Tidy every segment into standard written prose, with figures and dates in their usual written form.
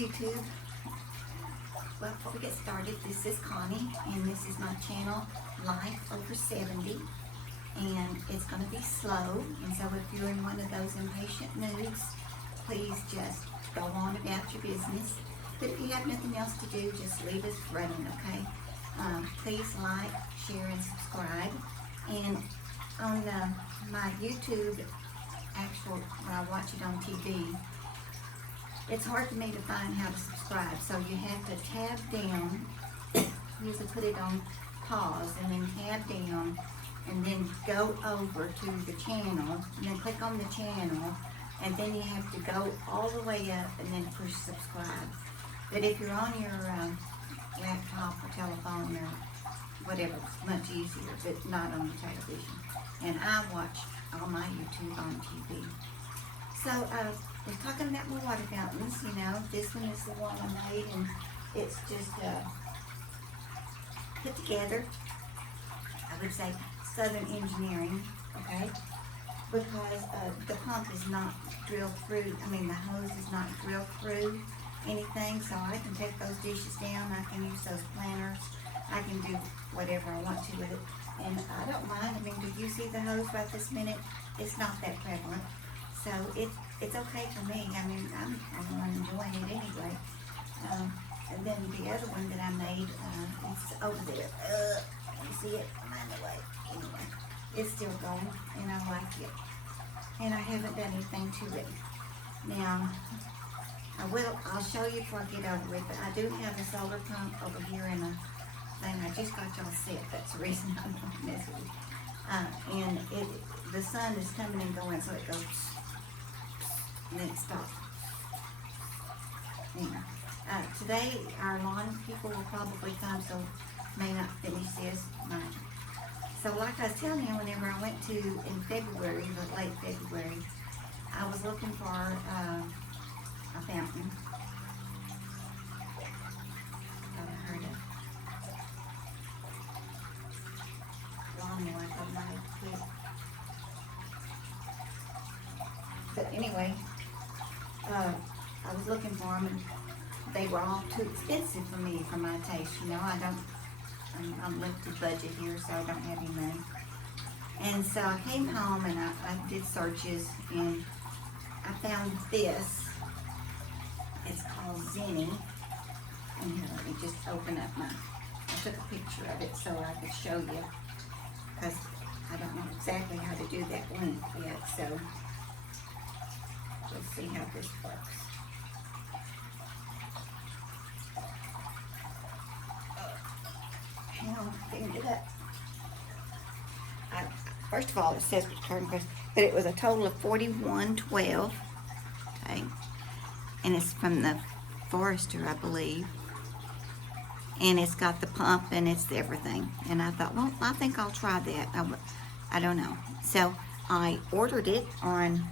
YouTube. Well, before we get started, this is Connie, and this is my channel, Life Over 70, and it's going to be slow, and so if you're in one of those impatient moods, please just go on about your business. But if you have nothing else to do, just leave us running, okay? Please like, share, and subscribe. And on my YouTube, when I watch it on TV, it's hard for me to find how to subscribe. So you have to tab down, usually put it on pause, and then tab down, and then go over to the channel, and then click on the channel, and then you have to go all the way up and then push subscribe. But if you're on your laptop or telephone or whatever, it's much easier, but not on the television. And I watch all my YouTube on TV. So we're talking about my water fountains. You know, this one is the one I made, and it's just put together, I would say, Southern engineering, okay? Because the pump is not drilled through, the hose is not drilled through anything, so I can take those dishes down, I can use those planters, I can do whatever I want to with it, and I don't mind. Do you see the hose right this minute? It's not that prevalent, so it's okay for me. I'm the one enjoying it anyway. And then the other one that I made, it's over there. You see it? I'm on the way. Anyway, it's still going, and I like it. And I haven't done anything to it. Now, I'll show you before I get over it, but I do have a solar pump over here in a thing. I just got y'all set. That's the reason I'm going to mess with it. And the sun is coming and going, so it goes, and then it stops. Anyway, today our lawn people will probably come, so may not finish this. So like I was telling you, whenever I went in February, late February, I was looking for a fountain. Thought I heard a lawnmower go by quick. But anyway, I was looking for them, and they were all too expensive for me, for my taste. You know, I'm limited budget here, so I don't have any money. And so I came home and I did searches, and I found this. It's called Zenni. And here, let me just open up I took a picture of it so I could show you, because I don't know exactly how to do that link yet, so let's see how this works. Hang on, I can do that. First of all, it says return price, but it was a total of $41.12. Okay, and it's from the Forester, I believe. And it's got the pump and it's everything. And I thought, well, I think I'll try that. I don't know. So I ordered it on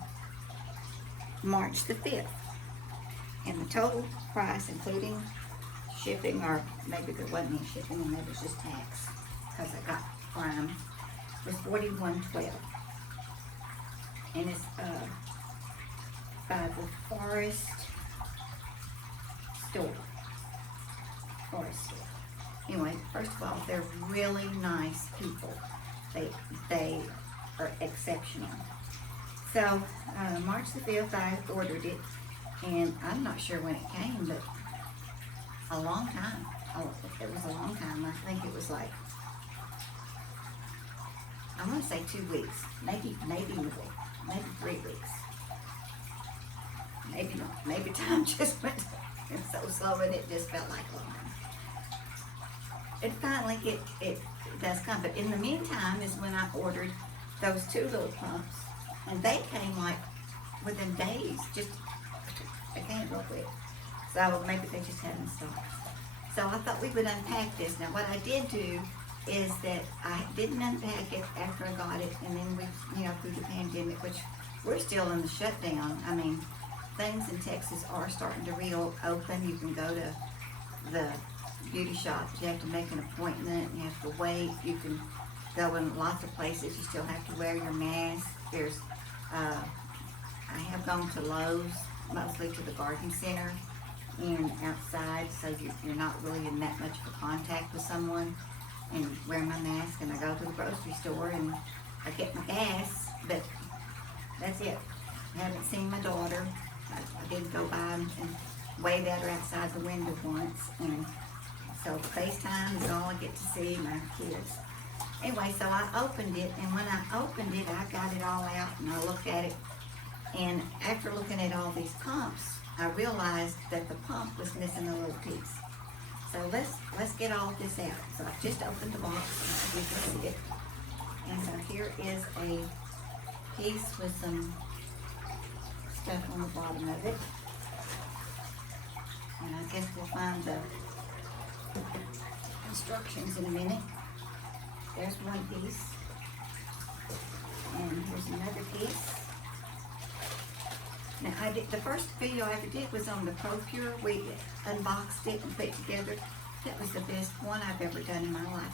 March the 5th. And the total price, including shipping, or maybe there wasn't any shipping, and maybe it was just tax, because I got Prime, was $41.12. And it's by the Forest Store. Anyway, first of all, they're really nice people. They are exceptional. So March the 5th, I ordered it, and I'm not sure when it came, but a long time. Oh, it was a long time. I think it was like, I want to say 2 weeks, maybe more, maybe 3 weeks. Maybe not. Maybe time just went so slow, and it just felt like a long time. And finally, it does come. But in the meantime is when I ordered those 2 little pumps, and they came like within days. They came real quick. So maybe they just had them stock. So I thought we would unpack this. Now, what I did do is that I didn't unpack it after I got it, and then we, through the pandemic, which we're still in the shutdown. Things in Texas are starting to reopen. You can go to the beauty shops. You have to make an appointment. You have to wait. You can go in lots of places. You still have to wear your mask. I have gone to Lowe's, mostly to the garden center, and outside, so you're not really in that much of contact with someone, and wear my mask, and I go to the grocery store and I get my gas, but that's it. I haven't seen my daughter. I did go by and wave at her outside the window once, and so FaceTime is all I get to see my kids. Anyway, so I opened it, and when I opened it, I got it all out and I looked at it, and after looking at all these pumps, I realized that the pump was missing a little piece. So let's get all of this out. So I've just opened the box, you can see it. And so here is a piece with some stuff on the bottom of it. And I guess we'll find the instructions in a minute. There's one piece. And here's another piece. Now the first video I ever did was on the ProPure. We unboxed it and put it together. That was the best one I've ever done in my life.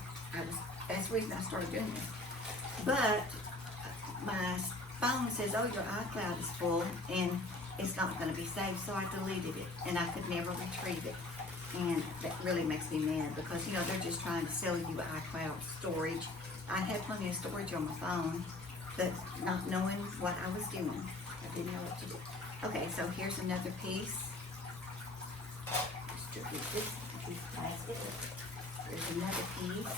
That's the reason I started doing this. But my phone says, oh, your iCloud is full and it's not going to be saved, so I deleted it and I could never retrieve it. And that really makes me mad because, you know, they're just trying to sell you iCloud storage. I had plenty of storage on my phone, but not knowing what I was doing. I didn't know what to do. Okay, so here's another piece. Distribute this piece of plastic. There's another piece.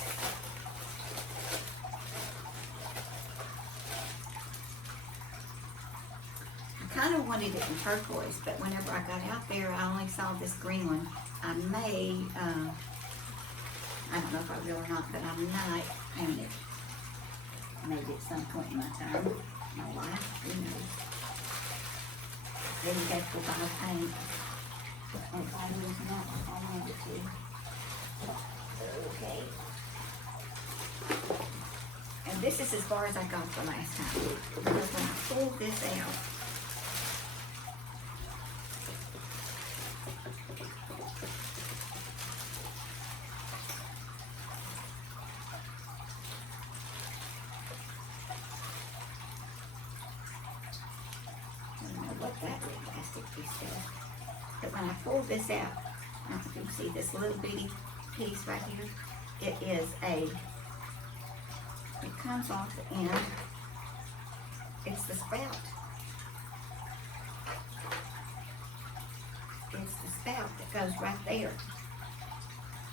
I kind of wanted it in turquoise, but whenever I got out there, I only saw this green one. I may, I don't know if I will or not, but I might paint it. Maybe at some point in my time, my life, who knows. Then you have to go buy paint. And if I lose that, I'll hand it to you. Okay. And this is as far as I got the last time. Because when I pulled this out, but when I pull this out, I don't know if you can see this little bitty piece right here. It comes off the end. It's the spout. It's the spout that goes right there.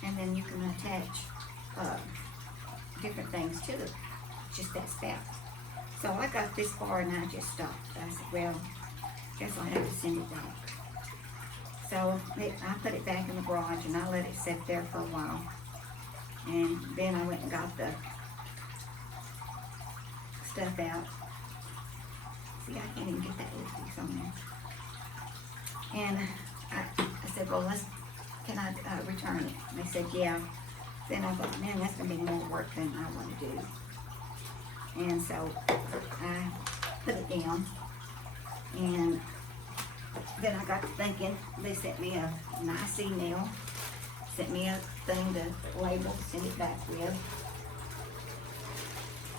And then you can attach different things to it. Just that spout. So I got this far and I just stopped. I said, well, guess I'll have to send it back. So I put it back in the garage and I let it sit there for a while. And then I went and got the stuff out. See, I can't even get that little piece on there. And I said, well, can I return it? And they said, yeah. Then I thought, man, that's going to be more work than I want to do. And so I put it down. And then I got to thinking, they sent me a nice email, sent me a thing to label, send it back with.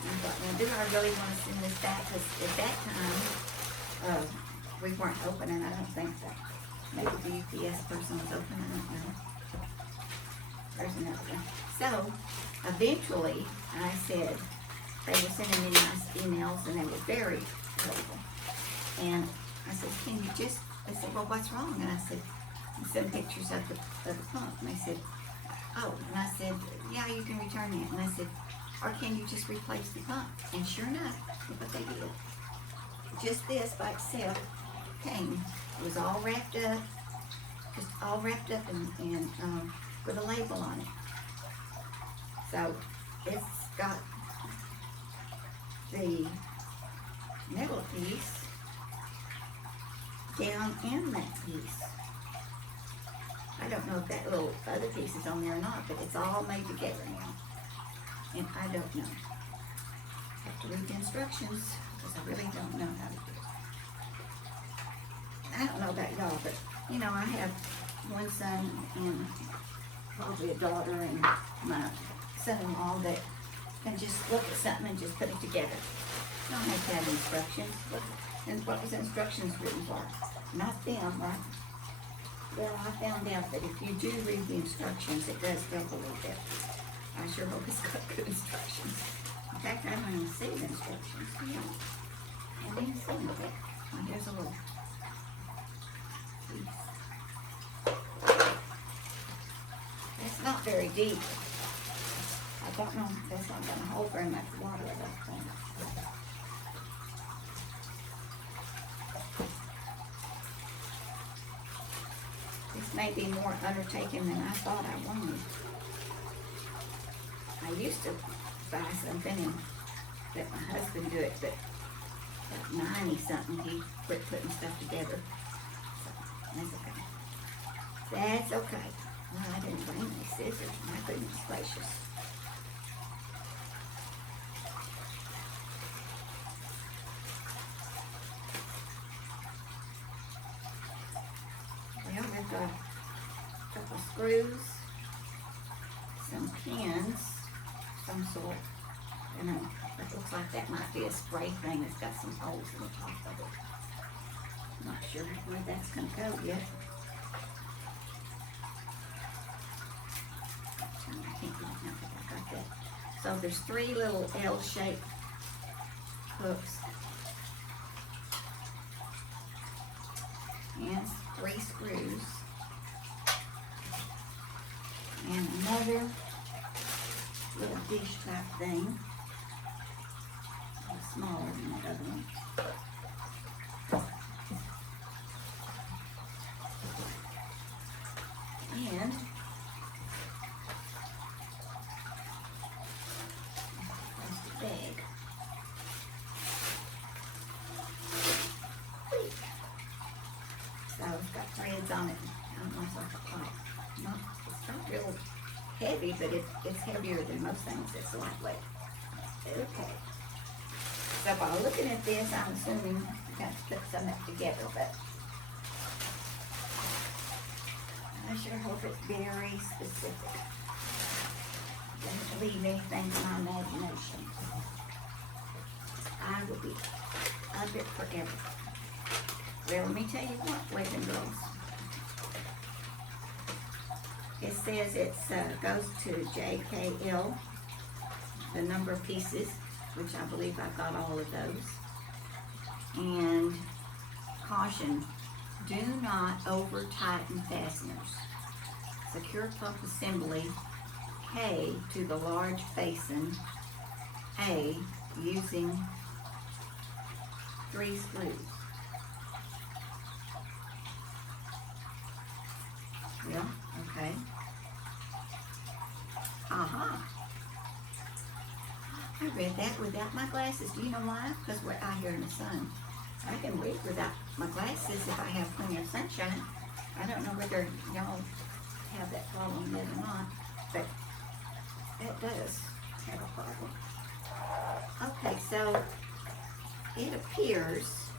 And I thought, now do I really want to send this back? Because at that time, we weren't open, and I don't think so. Maybe the UPS person was open, I don't know. There's another one. So, eventually, I said, they were sending me nice emails, and they were very helpful. And I said, can you just, they said, well, what's wrong? And I said, send pictures of the pump. And they said, oh, and I said, yeah, you can return it. And I said, or can you just replace the pump? And sure enough, look what they did. Just this by itself came. It was all wrapped up, just all wrapped up and with a label on it. So it's got the metal piece down in that piece. I don't know if that little other piece is on there or not, but it's all made together now. And I don't know. I have to read the instructions because I really don't know how to do it. I don't know about y'all, but you know, I have one son and probably a daughter and my son-in-law that can just look at something and just put it together. You don't have to have instructions. And what was the instructions written for? Not them, right? Well, I found out that if you do read the instructions, it does help a little bit. I sure hope it's got good instructions. In fact, I don't even see the instructions. Yeah. I didn't see them. Well, here's a little piece. It's not very deep. I don't know if that's not going to hold very much water, I don't think. This may be more undertaking than I thought I wanted. I used to buy something and let my husband do it, but at 90-something, he quit putting stuff together. So, that's okay. That's okay. Well, I didn't bring any scissors. My goodness gracious. Well, we've got a couple screws, some pins, some sort, and it looks like that might be a spray thing that's got some holes in the top of it. Not sure where that's going to go yet. I think I got that. So there's 3 little L-shaped hooks and 3 screws and another little dish type thing, a little smaller than that other one. And plastic bag. So it's got threads on it. I don't know, it's like a pipe. It's not real heavy, but it's heavier than most things. It's lightweight. Okay. So by looking at this, I'm assuming I got to put some of it together, but I sure hope it's very specific. Don't leave anything to my imagination. I will be up it forever. Well, let me tell you what, boys and girls. It says it goes to JKL, the number of pieces, which I believe I've got all of those. And caution, do not over tighten fasteners. Secure pump assembly K to the large basin A using 3 screws. Yeah, okay. Aha. I read that without my glasses. Do you know why? Because we're out here in the sun. I can read without my glasses if I have plenty of sunshine. I don't know whether y'all have that problem yet or not, but it does have a problem. Okay, so it appears,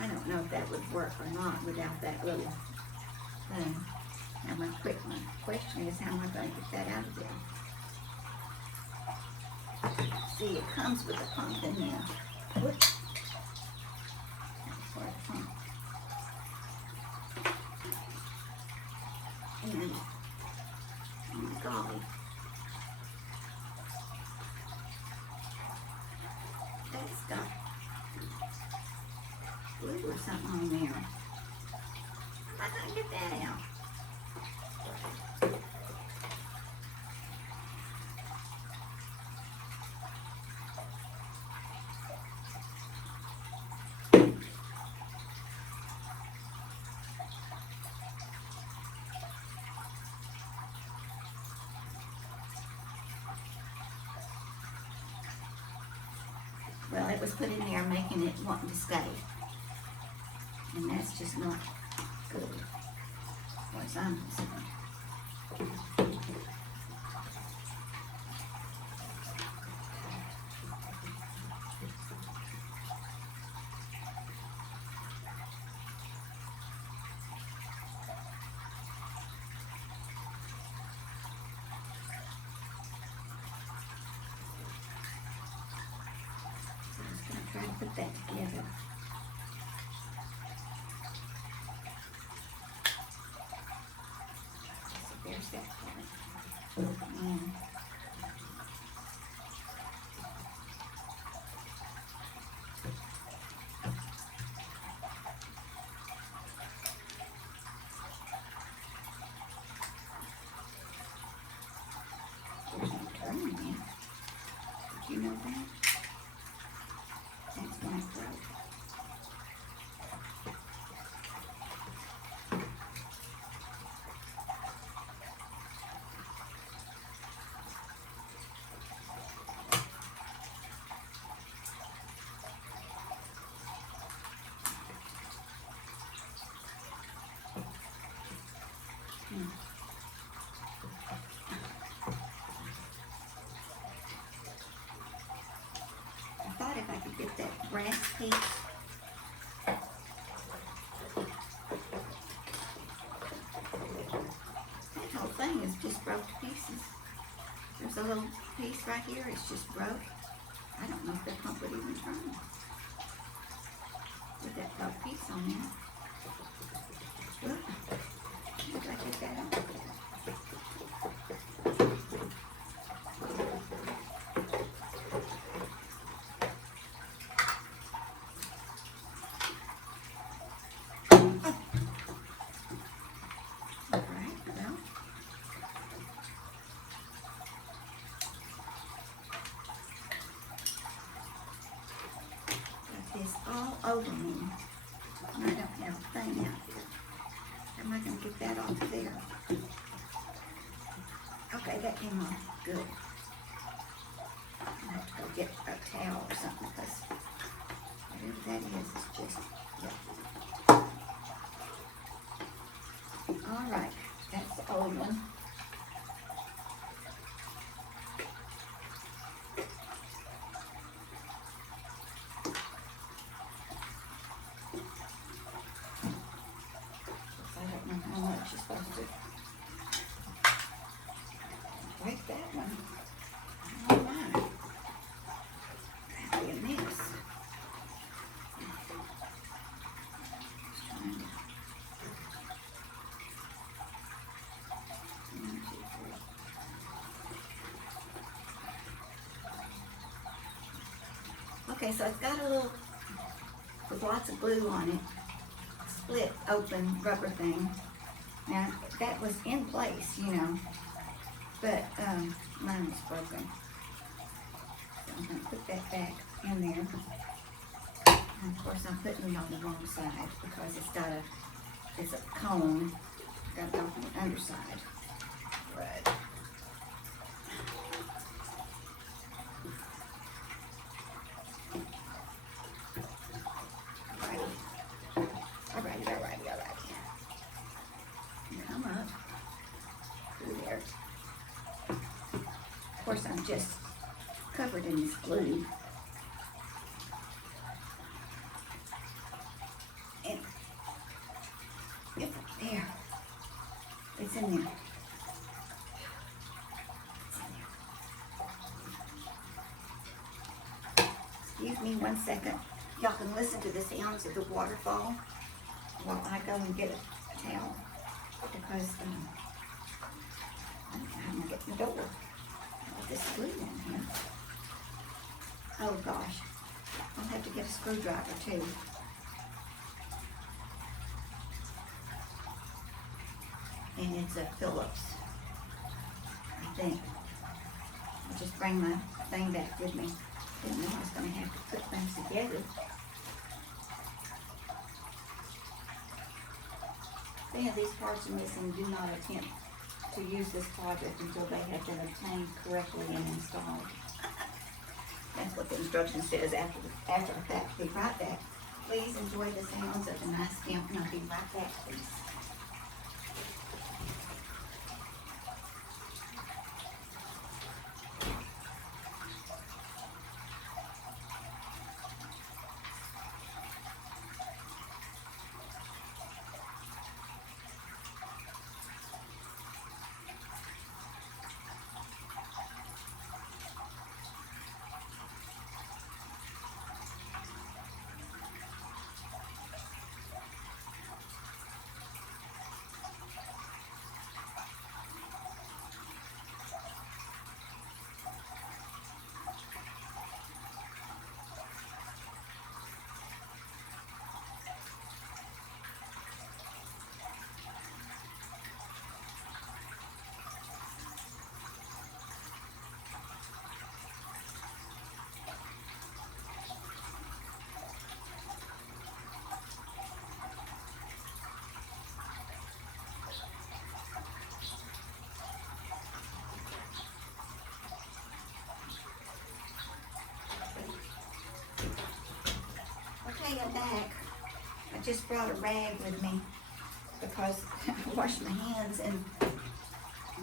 I don't know if that would work or not without that little thing. Now my question is, how am I going to get that out of there? See, it comes with a pump in there. Whoops. That's for the pump. And, oh golly. That's got glue or something on there. How am I going to get that out? Well, it was put in there making it wanting to stay. And that's just not good, as far as I'm concerned. So I was going to try to put that together. that part. And there's no turning in. Did you know that? That's when it broke. I thought if I could get that brass piece, that whole thing is just broke to pieces. There's a little piece right here, it's just broke. I don't know if the pump would even turn with that broke piece on there. Look, if I get that out. All over me. And I don't have a thing out here. How am I going to get that off of there? Okay, that came off good. I have to go get a towel or something because whatever that is just, yeah. All right, that's the old one. Break that one. Oh my. That'd be a mess. Okay, so it's got a little, with lots of glue on it, split open rubber thing. Now, that was in place, you know, but mine was broken. So I'm going to put that back in there. And of course, I'm putting it on the wrong side because it's a cone. Got to go from the underside. Right. Come up through there. Of course, I'm just covered in this glue. And there. It's in there. Excuse me 1 second. Y'all can listen to the sounds of the waterfall while I go and get a towel because I'm gonna get the door. With this glue in here. Oh gosh, I'll have to get a screwdriver too. And it's a Phillips, I think. I'll just bring my thing back with me. Didn't know I was going to have to put things together. If any of these parts are missing, do not attempt to use this project until they have been obtained correctly and installed. That's what the instruction says after the fact. Be right back. Please enjoy the sounds of the nice stamp, and I'll be right back, please. Okay, I'm back. I just brought a rag with me because I washed my hands and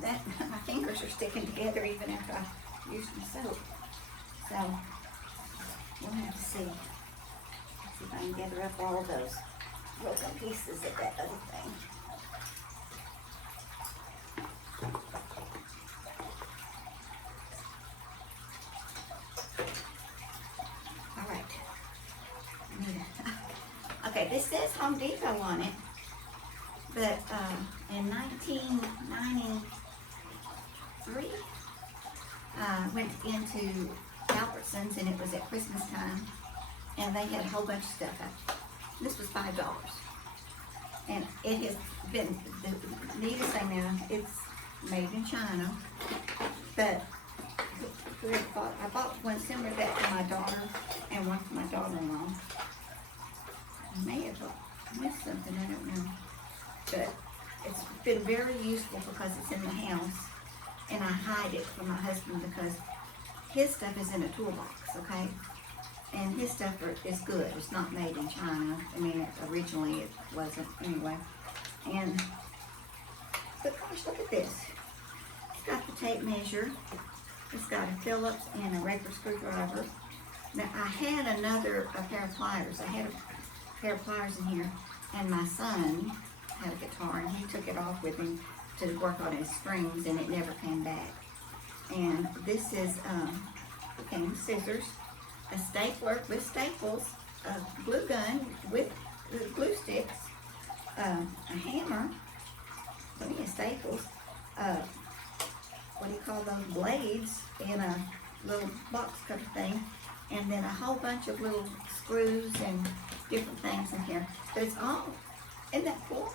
that my fingers are sticking together even after I used my soap. So we'll have to see. See if I can gather up all those broken pieces of that other thing. All right. Okay, this says Home Depot on it, but in 1993, went into Albertsons, and it was at Christmas time, and they had a whole bunch of stuff out. This was $5, and it has been the neatest thing now. It's made in China, but I bought one similar to that for my daughter and one for my daughter-in-law. I may have missed something, I don't know. But it's been very useful because it's in the house, and I hide it from my husband because his stuff is in a toolbox, okay? And his stuff is good. It's not made in China. I mean, originally it wasn't anyway. And, but gosh, look at this. It's got the tape measure. It's got a Phillips and a regular screwdriver. Now, I had a pair of pliers. I had a pair of pliers in here, and my son had a guitar, and he took it off with him to work on his strings, and it never came back. And this is, came with scissors, a stapler with staples, a glue gun with glue sticks, a hammer, plenty of staples, what do you call those, blades in a little box cover thing, and then a whole bunch of little screws and different things in here. But it's all, isn't that cool?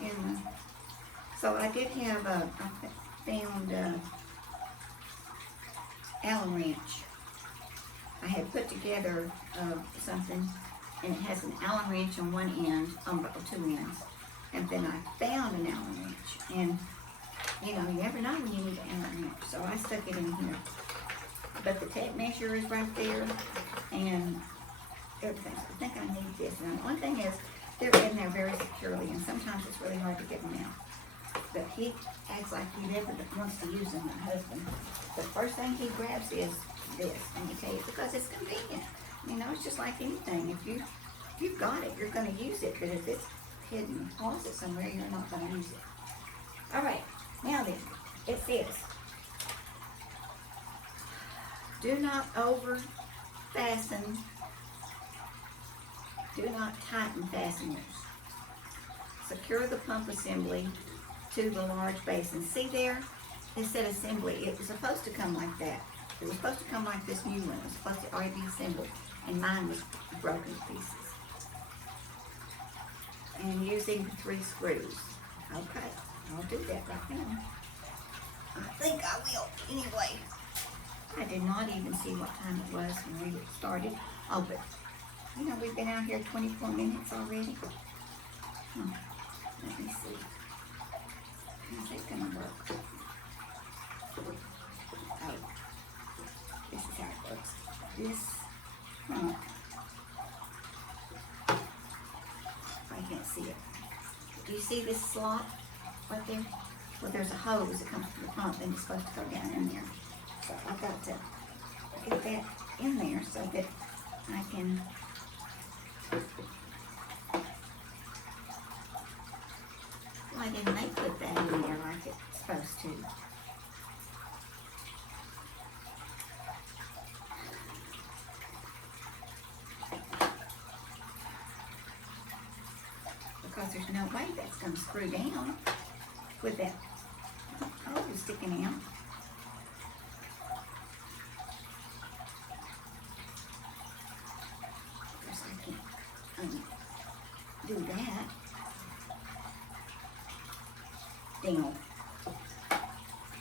And so I did have I found Allen wrench. I had put together something, and it has an Allen wrench on one end, on two ends. And then I found an Allen wrench, and you know, you never know when you need an Allen wrench. So I stuck it in here. But the tape measure is right there, and everything. So I think I need this. And one thing is, they're in there very securely, and sometimes it's really hard to get them out. But he acts like he never wants to use them, my husband. The first thing he grabs is this, and you tell you, because it's convenient. You know, it's just like anything. If you've got it, you're going to use it. But if it's hidden in a closet somewhere, you're not going to use it. All right, now then, it says, do not over fasten. Do not tighten fasteners. Secure the pump assembly to the large basin. See there? It said assembly. It was supposed to come like that. It was supposed to come like this new one. It was supposed to already be assembled. And mine was broken to pieces. And using 3 screws. Okay, I'll do that right now. I think I will. Anyway, I did not even see what time it was when we started. Oh, but you know, we've been out here 24 minutes already. Let me see. How's it gonna work? Oh, this is how it works. This, I can't see it. Do you see this slot right there? Well, there's a hose that comes from the pump, and it's supposed to go down in there. So I've got to get that in there so that I can why didn't they put that in there like it's supposed to? Because there's no way that's going to screw down with that hose sticking out. Of course, I can't do that. Dingle.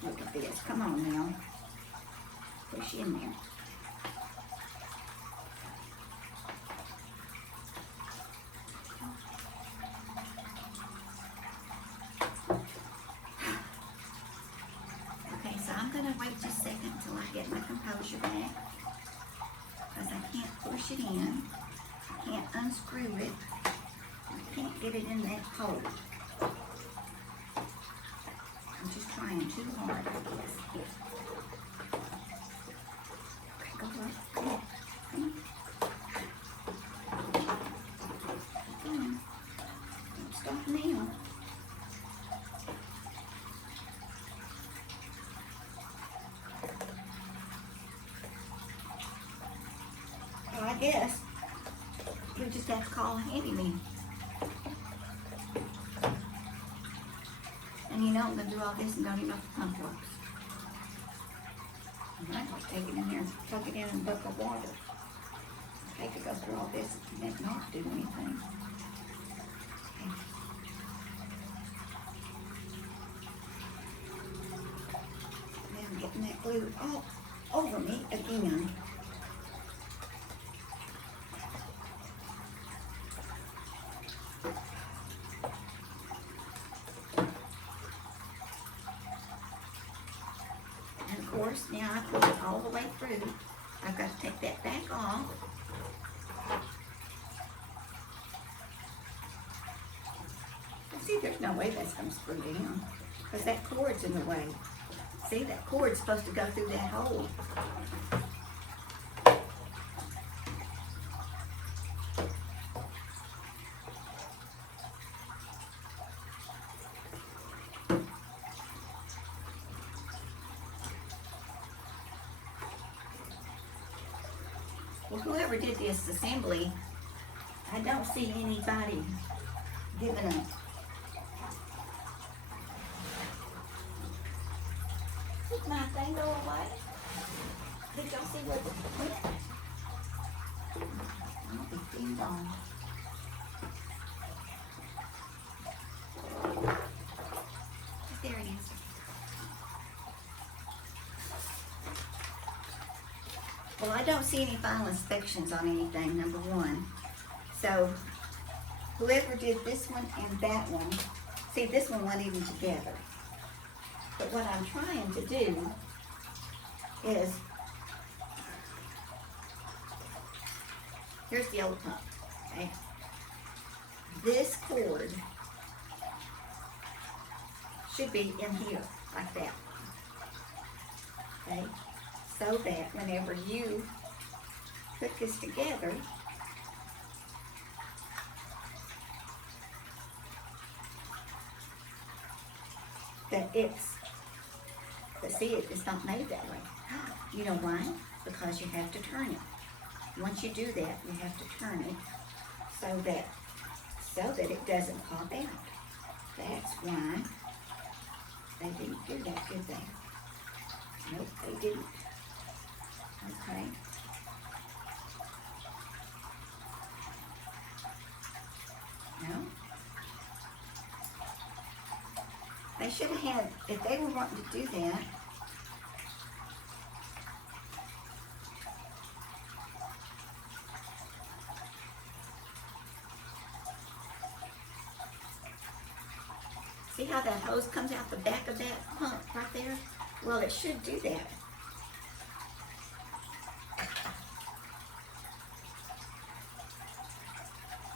Look at this. Come on now. Push in there. Okay, so I'm going to wait just a second until I get my composure back. Because I can't push it in. I can't unscrew it. I can't get it in that hole. I'm just trying too hard, I guess. Okay, go on. Come on. Come on. Come on. Don't stop now. Well, I guess we just have to call a handyman. And you know I'm gonna do all this and don't even know if the pump works. I might have to take it in there and tuck it in a bucket of water. I hate to go through all this and not do anything. Okay. Now I'm getting that glue all over me again. And of course, now I put it all the way through. I've got to take that back off. See, there's no way that's going to screw down because that cord's in the way. See, that cord's supposed to go through that hole. Well, whoever did this assembly, I don't see anybody giving up. Did my thing go away? Did y'all see what it went? I'll be ding dong. There it is. Well, I don't see any final inspections on anything, number one. So, whoever did this one and that one, see, this one wasn't even together. But what I'm trying to do is, here's the old pump, okay? This cord should be in here, like that, okay? So that whenever you put this together, that but see, it's not made that way. You know why? Because you have to turn it. Once you do that, you have to turn it so that it doesn't pop out. That's why they didn't do that, did they? Nope, they didn't. Okay. No. They should have had, if they were wanting to do that, see how that hose comes out the back of that pump right there? Well, it should do that.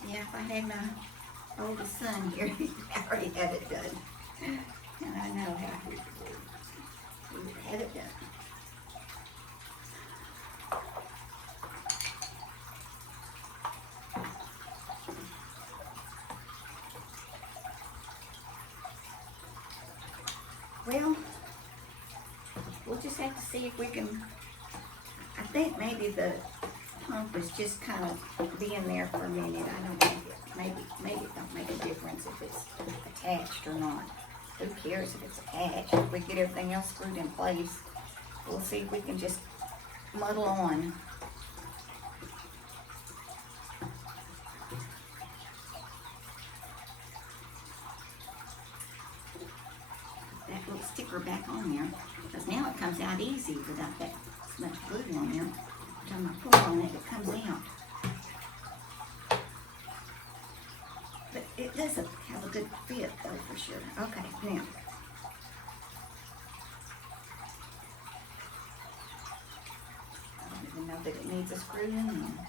Yeah, if I had my oldest son here, he already had it done. And I know how he would have it done. Well, we'll just have to see if we can, I think maybe the pump is just kind of being there for a minute. I don't know. Maybe it don't make a difference if it's attached or not. Who cares if it's attached? If we get everything else screwed in place, we'll see if we can just muddle on. That little sticker back on there, because now it comes out easy without that much glue on there. Every time I pull on it, it comes out. But it doesn't have a good fit though, for sure. Okay, now. I don't even know that it needs a screw in there.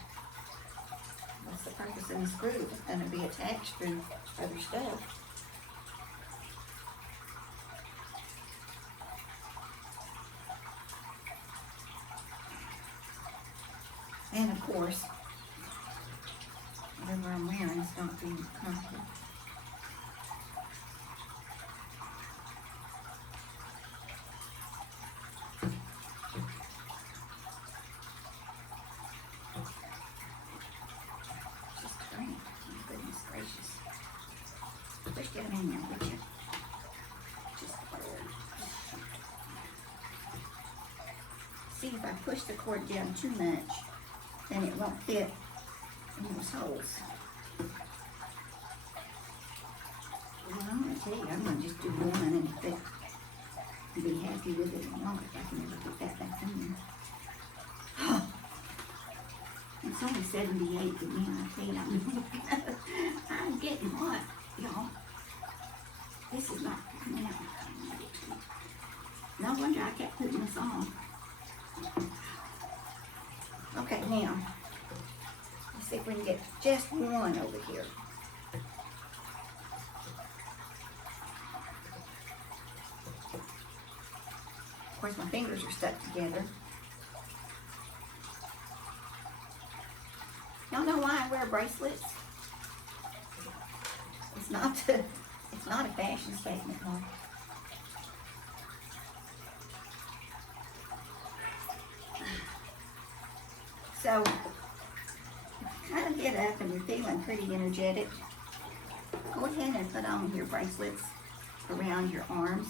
What's the purpose and the screw is gonna be attached through other stuff. And of course, whatever I'm wearing is not being comfortable. Just cramped. My goodness gracious. Push that in there, would you? Just see, if I push the cord down too much, then it won't fit in those holes. Well, I'm gonna tell you, I'm gonna just do one, and if it, be happy with it or not, if I can ever put that back in there. It's only 78 to me, I tell you, I'm getting hot, y'all. This is not coming out. No wonder I kept putting this on. Okay, now, let's see if we can get just one over here. Of course, my fingers are stuck together. Y'all know why I wear bracelets? It's not a fashion statement, Mom. So, kind of get up and you're feeling pretty energetic. Go ahead and put on your bracelets around your arms.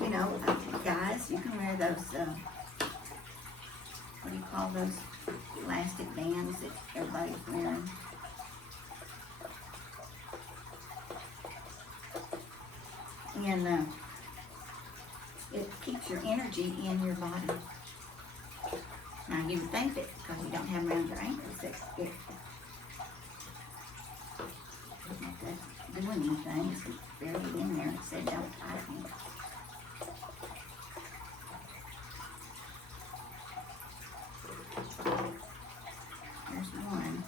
You know, guys, you can wear those, what do you call those elastic bands that everybody's wearing? And it keeps your energy in your body. Now you would think that because you don't have them around your ankles that it doesn't do anything. It's buried in there. It said don't tighten it. There's one.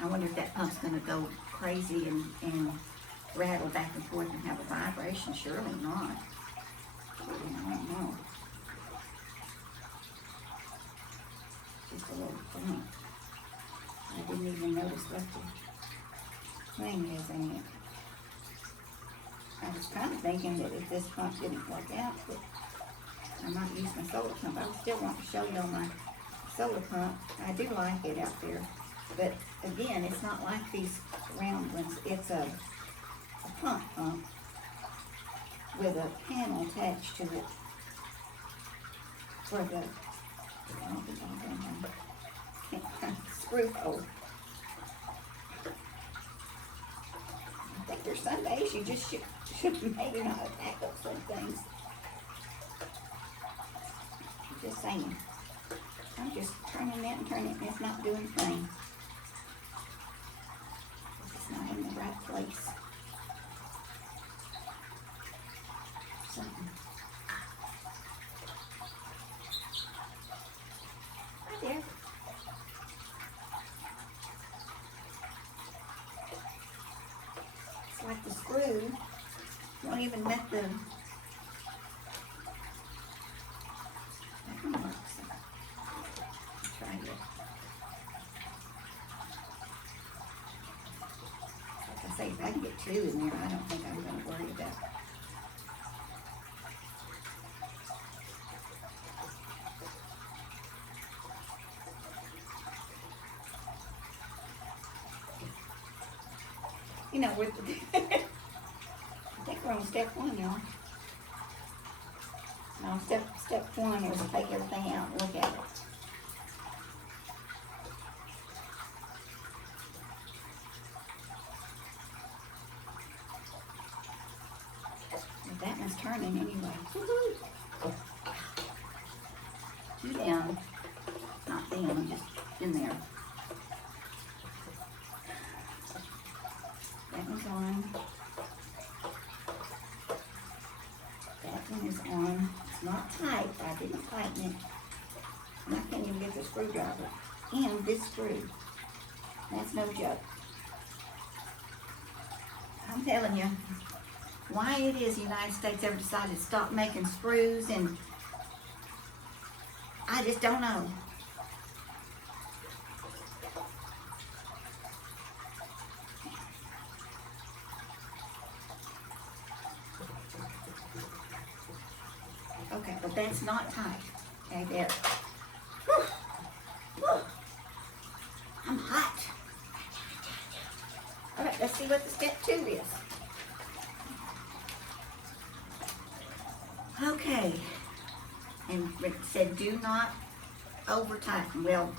I wonder if that pump's going to go crazy and rattle back and forth and have a vibration. Surely not. I don't know. Just a little thing. I didn't even notice what the thing is in it. I was kind of thinking that if this pump didn't work out, that I might use my solar pump. I still want to show you on my solar pump. I do like it out there. But again, it's not like these round ones. It's a pump with a panel attached to it for the screw hole. I think there's some days you just should maybe not attack up some things. Just saying. I'm just turning that and turning it, and it's not doing a thing. It's not in the right place. Something. Right there. It's like the screw won't even let the try it. Like I say, if I can get two in there, I don't think I'm going to worry about it. You know, with I think we're on step one, y'all. No, step one is to take everything out and look at it. But that one's turning anyway. Woo-hoo. Two down, not down, just in there. That one's on. That one is on. It's not tight. I didn't tighten it. And I can't even get the screwdriver. And this screw. That's no joke. I'm telling you, why it is the United States ever decided to stop making screws, and I just don't know. Okay, but that's not tight. Okay, there. Whew. Whew. I'm hot. All right, let's see what the step 2 is. Okay, and Rick said do not over tighten. Well,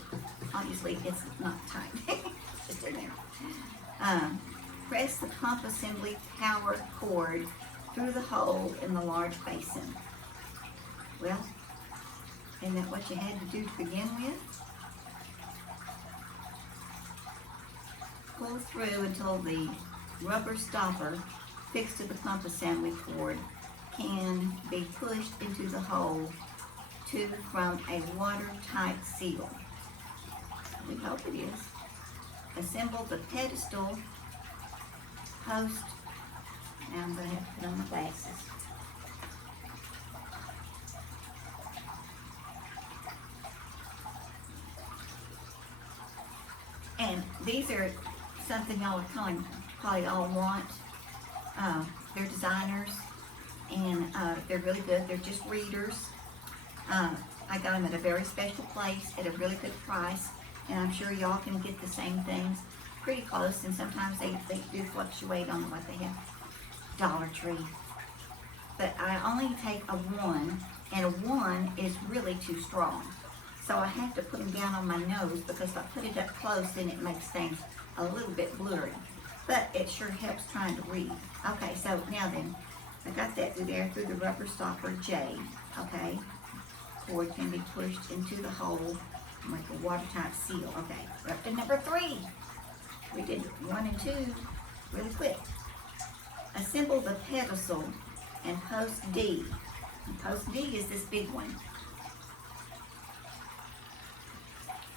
obviously it's not tight. It's just in there. Press the pump assembly power cord through the hole in the large basin. Well, isn't that what you had to do to begin with? Pull through until the rubber stopper fixed to the pump assembly cord can be pushed into the hole from a watertight seal. We hope it is. Assemble the pedestal post. Now I'm going to have to put on my glasses. And these are something y'all are probably all want. They're designers, and they're really good. They're just readers. I got them at a very special place at a really good price, and I'm sure y'all can get the same things pretty close, and sometimes they do fluctuate on what they have. Dollar Tree. But I only take a 1, and a 1 is really too strong. So I have to put them down on my nose, because if I put it up close, then it makes things a little bit blurry. But it sure helps trying to read. Okay, so now then, I got that through there through the rubber stopper J. Okay, cord can be pushed into the hole with a watertight seal. Okay, we're up to number 3. We did 1 and 2 really quick. Assemble the pedestal and post D. And post D is this big one.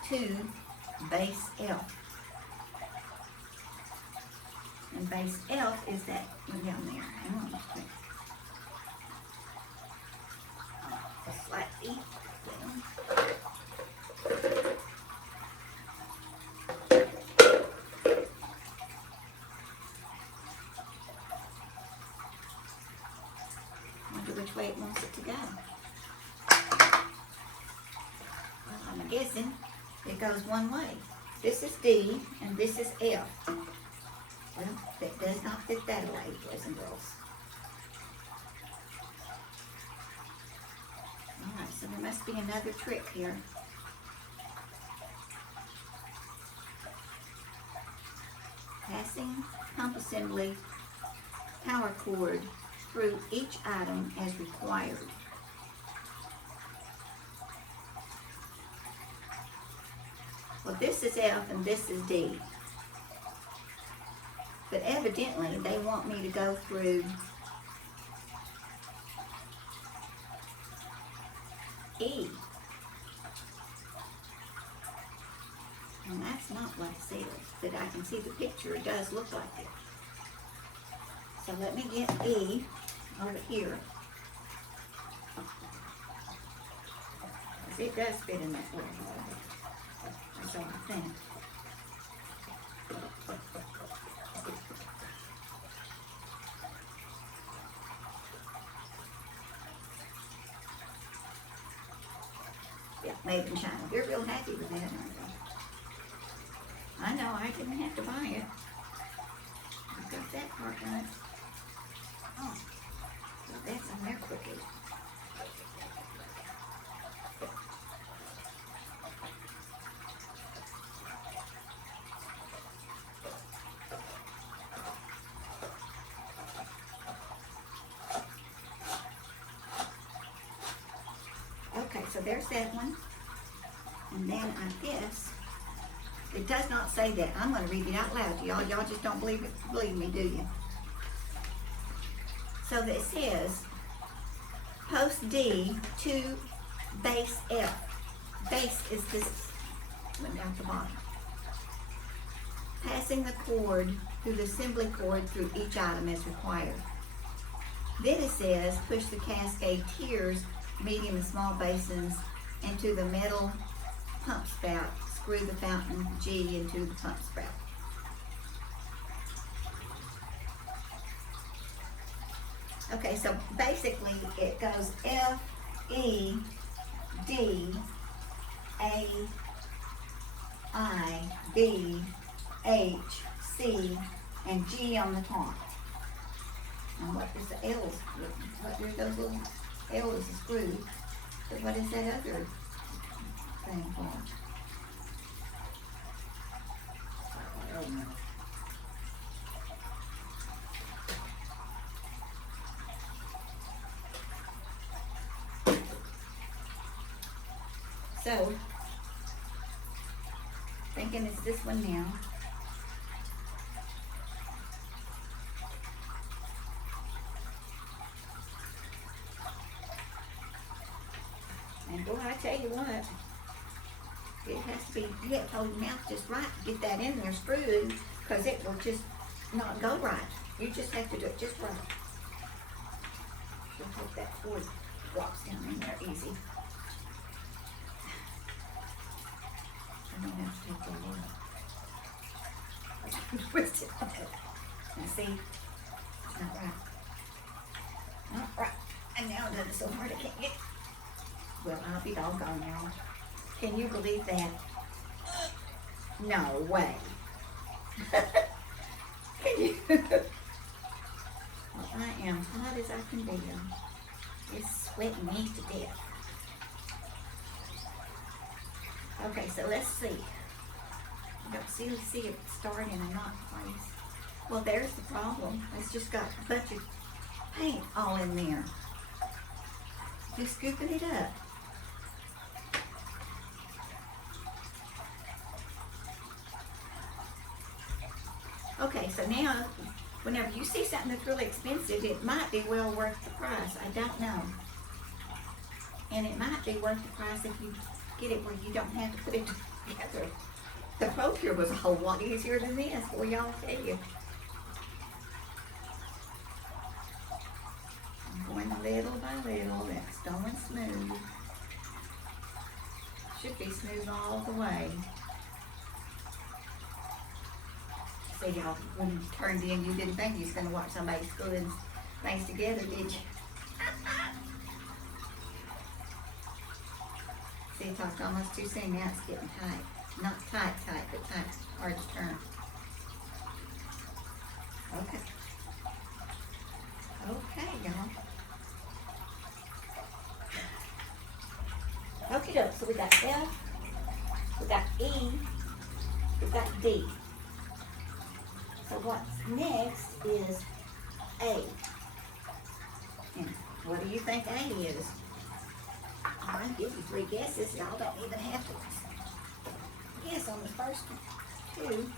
To base F. And base F is that one down there. Hang on just a minute. Slightly down. Wonder which way it wants it to go. Well, I'm guessing it goes one way. This is D and this is F. Well, that does not fit that way, boys and girls. Alright, so there must be another trick here. Passing pump assembly power cord through each item as required. Well, this is F and this is D. But evidently, they want me to go through E. And that's not what it says. But I can see the picture. It does look like it. So let me get E over here. Because it does fit in that way. That's all I think. Yeah, made in China. You're real happy with that, aren't you? I know, I didn't have to buy it. I've got that part done. Oh, well, that's on there crooked. Okay, so there's that one. And then I guess, it does not say that. I'm going to read it out loud to y'all. Y'all just don't believe me, do you? So that it says, post D to base F. Base is this one down at the bottom. passing the cord through the assembly cord through each item as required. Then it says, push the cascade tiers, medium and small basins into the metal pump spout. Screw the fountain G into the pump spout. Okay, so basically it goes F, E, D, A, I, B, H, C, and G on the top. And what is the L's? What are those little L's a screw? But what is that other thing for? I don't know. So, thinking it's this one now. And boy, I tell you what, it has to be, you have to hold your mouth just right to get that in there screwed, because it will just not go right. You just have to do it just right. You'll hope that cord drops down in there easy. I don't have to take that out. Twist it. Now see, it's not right. Not right. And now I've done it so hard I can't get. Well, I'll be doggone now. Can you believe that? No way. Can you? Well, I am hot as I can be. It's sweating me to death. Okay, so let's see. I don't see it starting in a knot place. Well, there's the problem. It's just got a bunch of paint all in there. Just scooping it up. Okay, so now, whenever you see something that's really expensive, it might be well worth the price. I don't know. And it might be worth the price if you get it where you don't have to put it together. The Pro-Cure was a whole lot easier than this, boy, y'all tell you. I'm going little by little, that's going smooth. Should be smooth all the way. See, y'all, when you turned in, you didn't think you was going to watch somebody screwing things together, did you? See, it talked almost too soon, now it's getting tight. Not tight, but tight, hard to turn. Okay. Okay, y'all. Okay, doke, so we got F, we got E, we got D. So what's next is A. And what do you think A is? I'll give you 3 guesses. Y'all don't even have to guess on the first 2.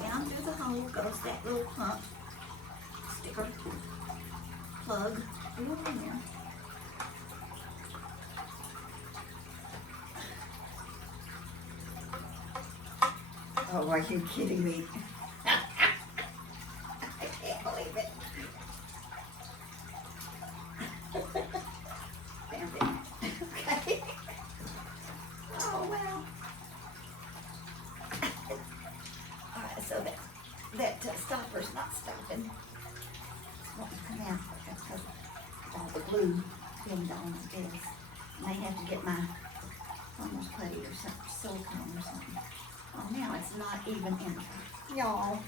Down through the hole goes that little pump sticker plug. Go in there. Oh, are you kidding me? I can't believe it. Found it. Okay. Oh, well. Alright, so that stopper's not stopping. It's wanting to come out. That's because all the glue pinned on this. May have to get my plumber's putty or something, silicone or something. Oh, now it's not even in. Y'all.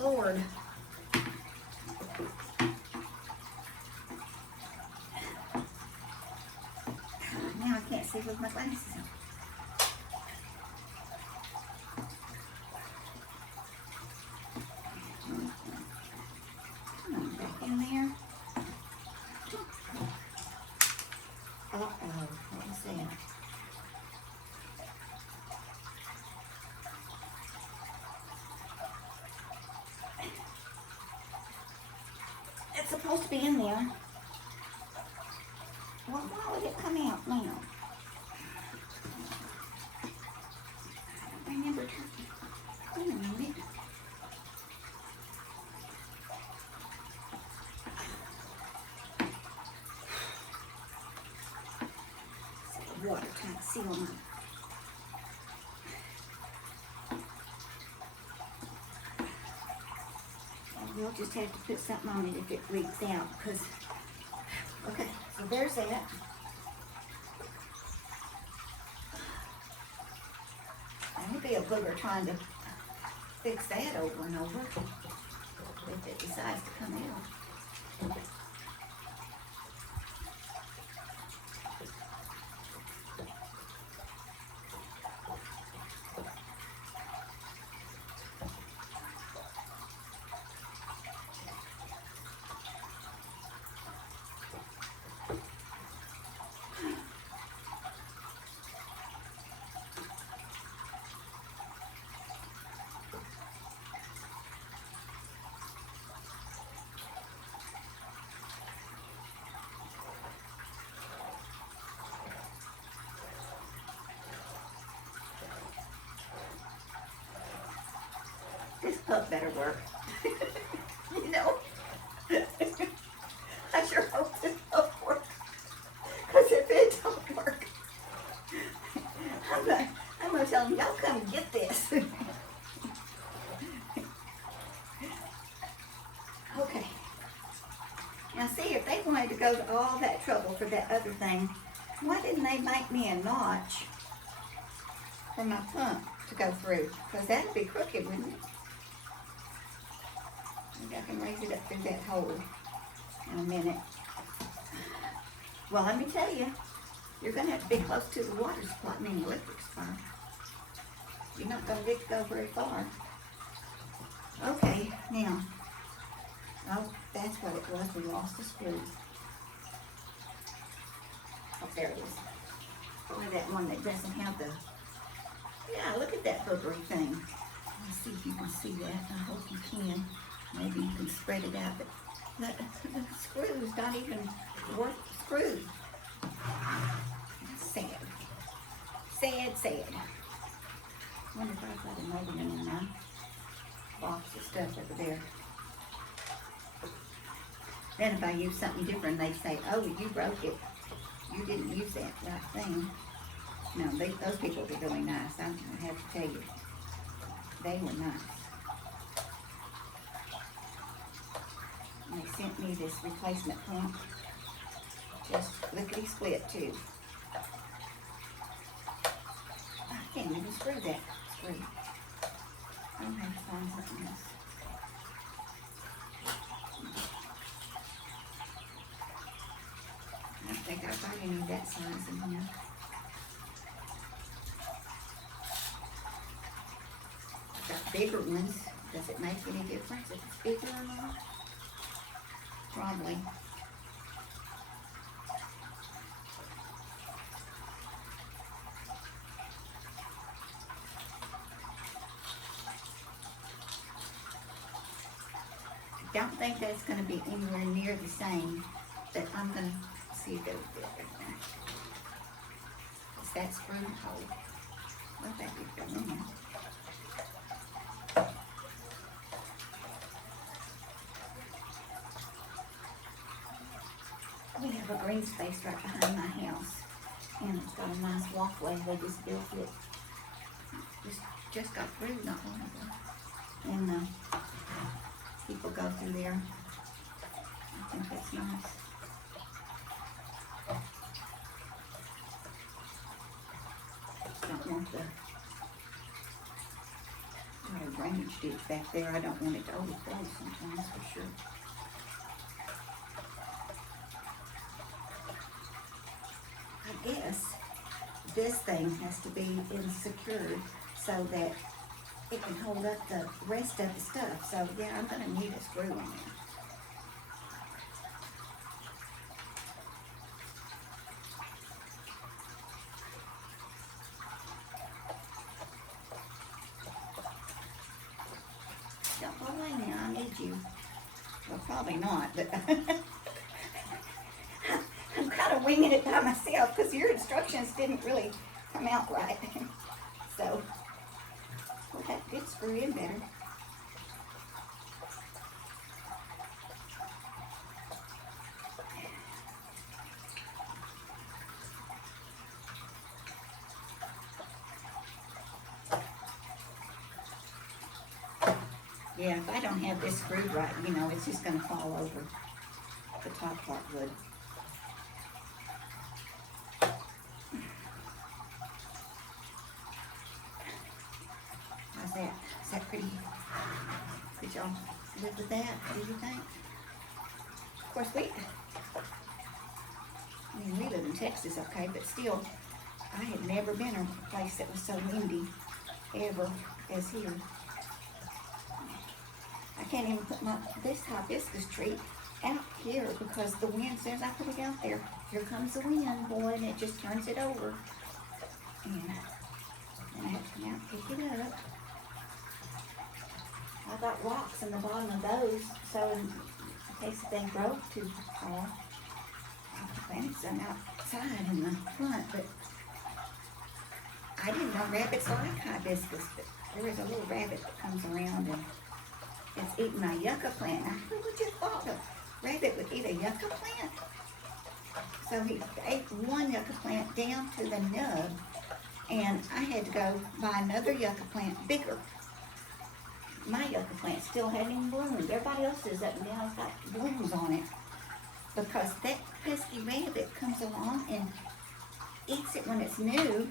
Lord. Now I can't see with my glasses on. Come on, back in there. Uh-oh, what was that? It's supposed to be in there. watertight seal. We'll just have to put something on it if it leaks out, because, okay, so there's that. That'd be a booger trying to fix that over and over if it decides to come out. This pup better work. You know? I sure hope this pup works. Because if it don't work, I'm gonna tell them, y'all come and get this. Okay. Now see, if they wanted to go to all that trouble for that other thing, why didn't they make me a notch for my pump to go through? Because that'd be crooked, wouldn't it? Maybe I can raise it up through that hole in a minute. Well, let me tell you, you're going to have to be close to the water supply, I mean electric supply. You're not going to get to go very far. Okay, now, oh, that's what it was. We lost the screw. Oh, there it is. Boy, that one that doesn't have the, yeah, look at that boogery thing. Let's see if you can see that. I hope you can. Maybe you can spread it out, but the screw's not even worth screwed. Sad. Sad, sad. Wonder if I've got another one in my box of stuff over there. Then if I use something different, they say, oh, you broke it. You didn't use that right thing. No, those people were really nice. I have to tell you. They were nice. And they sent me this replacement pump. Just lickety-split, too. I can't even screw that screw. I'll have to find something else. I don't think I've got any of that size in here. I've got bigger ones. Does it make any difference if it's bigger or not? Probably. I don't think that's going to be anywhere near the same, but I'm going to see if it'll fit everything. Is that screw hole? Well, that would go in there. We have a green space right behind my house, and it's got a nice walkway. They just built it. Just got through not long ago, and people go through there. I think that's nice. Don't want the drainage ditch back there. I don't want it to overflow sometimes, for sure. I guess this thing has to be secured so that it can hold up the rest of the stuff. So yeah, I'm going to need a screw on there. Don't go away now, I need you. Well, probably not, but I'm kind of winging it by myself because your instructions didn't really come out right. So we'll have to get screw in better. Yeah, if I don't have this screwed right, you know, it's just gonna fall over. The top part would. How's that? Is that pretty? Could y'all live with that, do you think? Of course, I mean, we live in Texas, okay, but still, I had never been in a place that was so windy ever as here. I can't even put this hibiscus tree out here because the wind says I put it out there. Here comes the wind, boy, and it just turns it over. And I have to come out and pick it up. I got rocks in the bottom of those, so in case they grow too far, I planted some outside in the front, but I didn't know rabbits like hibiscus, but there is a little rabbit that comes around and it's eating my yucca plant. Now, who would you thought a rabbit would eat a yucca plant? So he ate one yucca plant down to the nub, and I had to go buy another yucca plant bigger. My yucca plant still hadn't even bloomed. Everybody else's up now has got blooms on it because that pesky rabbit comes along and eats it when it's new.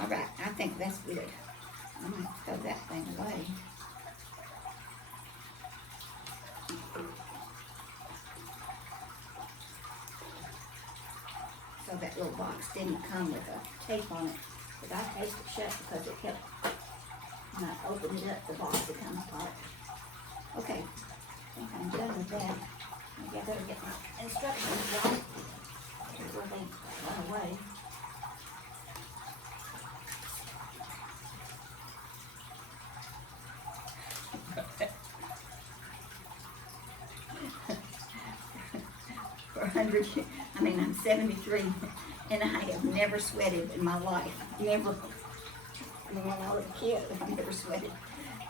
All right, I think that's good. I'm gonna throw that thing away. So that little box didn't come with a tape on it, but I taped it shut because it kept, when I opened it up, the box had come apart. Okay, I think I'm done with that. Maybe I better get my instructions, y'all, before they run away. 100, I'm 73, and I have never sweated in my life. Never. When I was a kid, I never sweated.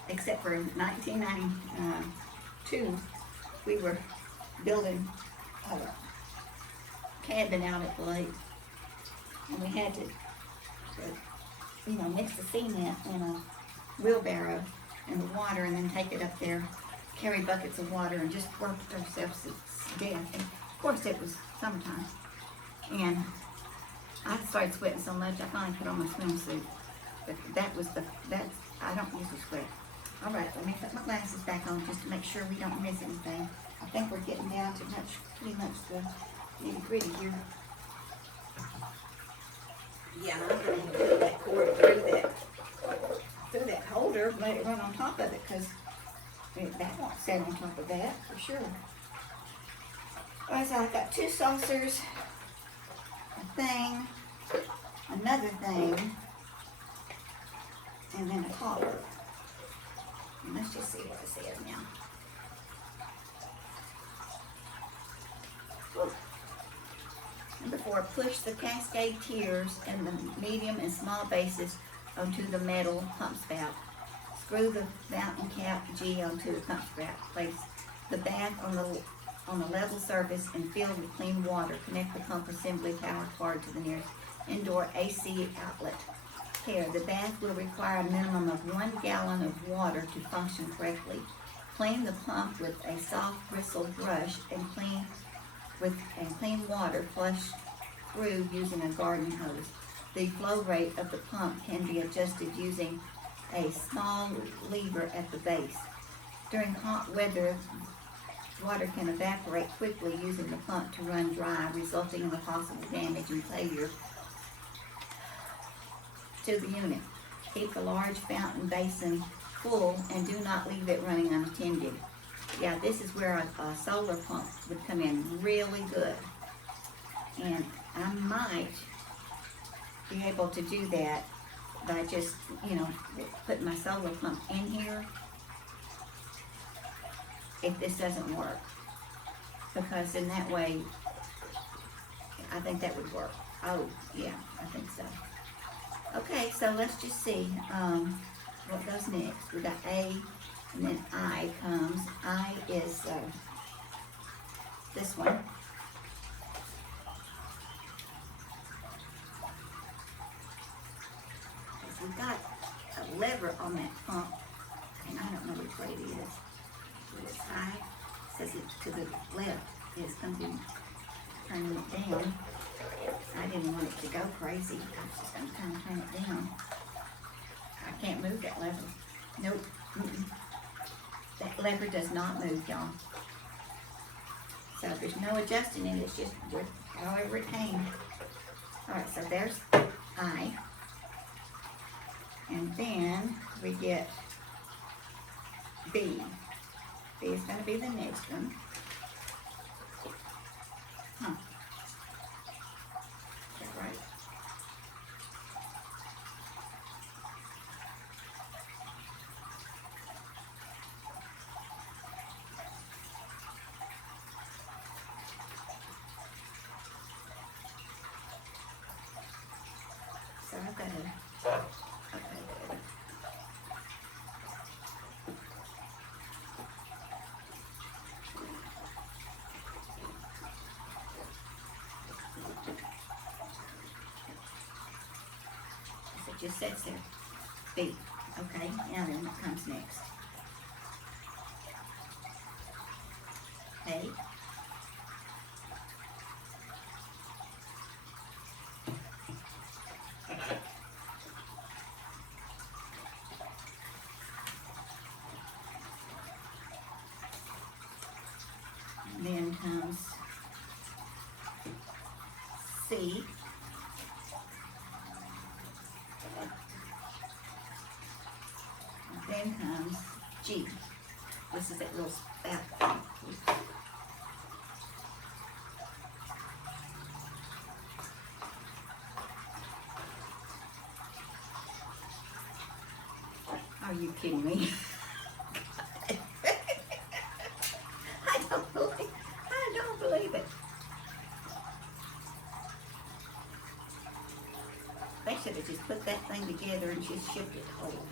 Except for in 1992, we were building a cabin out at the lake. And we had to mix the cement in a wheelbarrow in the water and then take it up there, carry buckets of water, and just worked ourselves to death. And of course, it was summertime. And I started sweating so much, I finally put on my swimsuit. But I don't usually sweat. All right, let me put my glasses back on just to make sure we don't miss anything. I think we're getting down to pretty much the nitty-gritty here. Yeah, I'm going to put that cord through that holder, let it run on top of it, because that won't sit on top of that, for sure. All right, so I've got 2 saucers, a thing, another thing, and then a collar. And let's just see what it says now. Number 4, push the cascade tiers and the medium and small bases onto the metal pump spout. Screw the fountain cap G onto the pump spout. Place the bath on the level surface and fill with clean water. Connect the pump assembly power cord to the nearest indoor AC outlet. Here, the bath will require a minimum of 1 gallon of water to function correctly. Clean the pump with a soft bristle brush and clean water flush through using a garden hose. The flow rate of the pump can be adjusted using a small lever at the base. During hot weather, water can evaporate quickly using the pump to run dry, resulting in the possible damage and failure to the unit. Keep the large fountain basin full and do not leave it running unattended. Yeah, this is where a solar pump would come in really good. And I might be able to do that by just, putting my solar pump in here if this doesn't work. Because in that way, I think that would work. Oh, yeah, I think so. Okay, so let's just see what goes next. We got A, and then I comes. I is this one. We've got a lever on that pump, and I don't don't know which way it is. But it's high. It says it to the left. It's going to be turning it down. I didn't want it to go crazy. I was just going to kind of turn it down. I can't move that lever. Nope. That lever does not move, y'all. So there's no adjusting it. It's just however it came. Alright, so there's I. And then we get B. B is going to be the next one. Huh. Is that right? So I've got to, okay, good. So it just sits there. B. Okay, now then what comes next? A. Then comes C. And then comes G. This is that little spout. Are you kidding me? I don't believe it. They should have just put that thing together and just shipped it whole.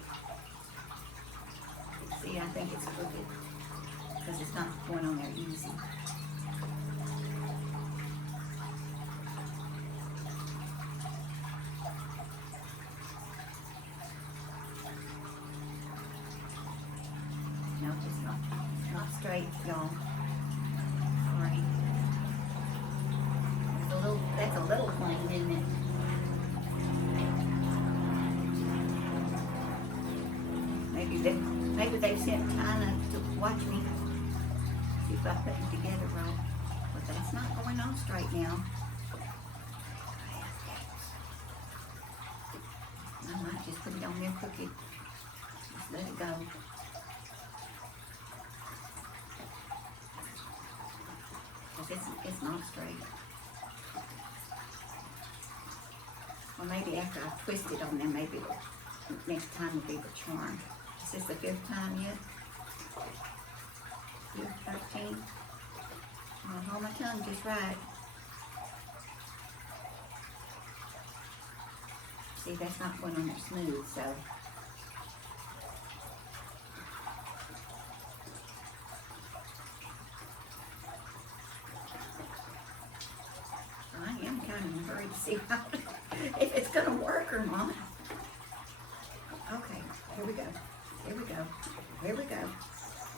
See, I think it's crooked because it's not going on there easy. No, it's not straight, y'all. Sorry. That's a little plain, isn't it? Maybe they sent Tina to watch me, see if I put it together right. But that's not going on straight now. I might just put it on there crooked. Just let it go. Because it's not straight. Or maybe after I twist it on there, maybe next time will be the charm. Is this the 5th time yet? 13. I'll hold my tongue just right. See, that's not going on there smooth, so. I am kind of in a hurry to see if it's going to work or not. Okay, here we go. Here we go. Here we go.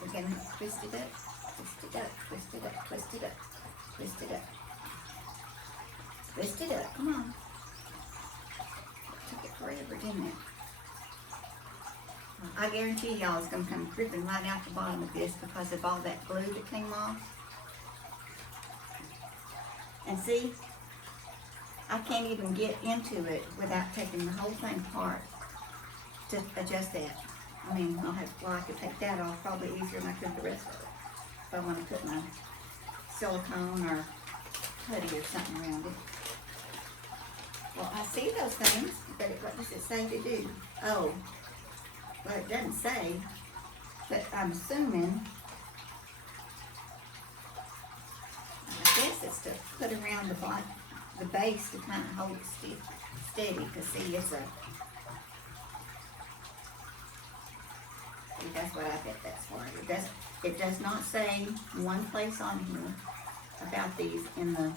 We're going to twist it up, twist it up, twist it up, twist it up, twist it up. Twist it up, come on. Took it forever, didn't it? I guarantee y'all it's going to come dripping right out the bottom of this because of all that glue that came off. And see, I can't even get into it without taking the whole thing apart to adjust that. I mean, I could take that off probably easier than I could the rest of it. If I want to put my silicone or putty or something around it. Well, I see those things, but what does it say to do? Oh, well, it doesn't say, but I'm assuming, I guess it's to put around the base to kind of hold it steady, because see, it's a, see, that's what I bet that's for. It does not say one place on here about these in the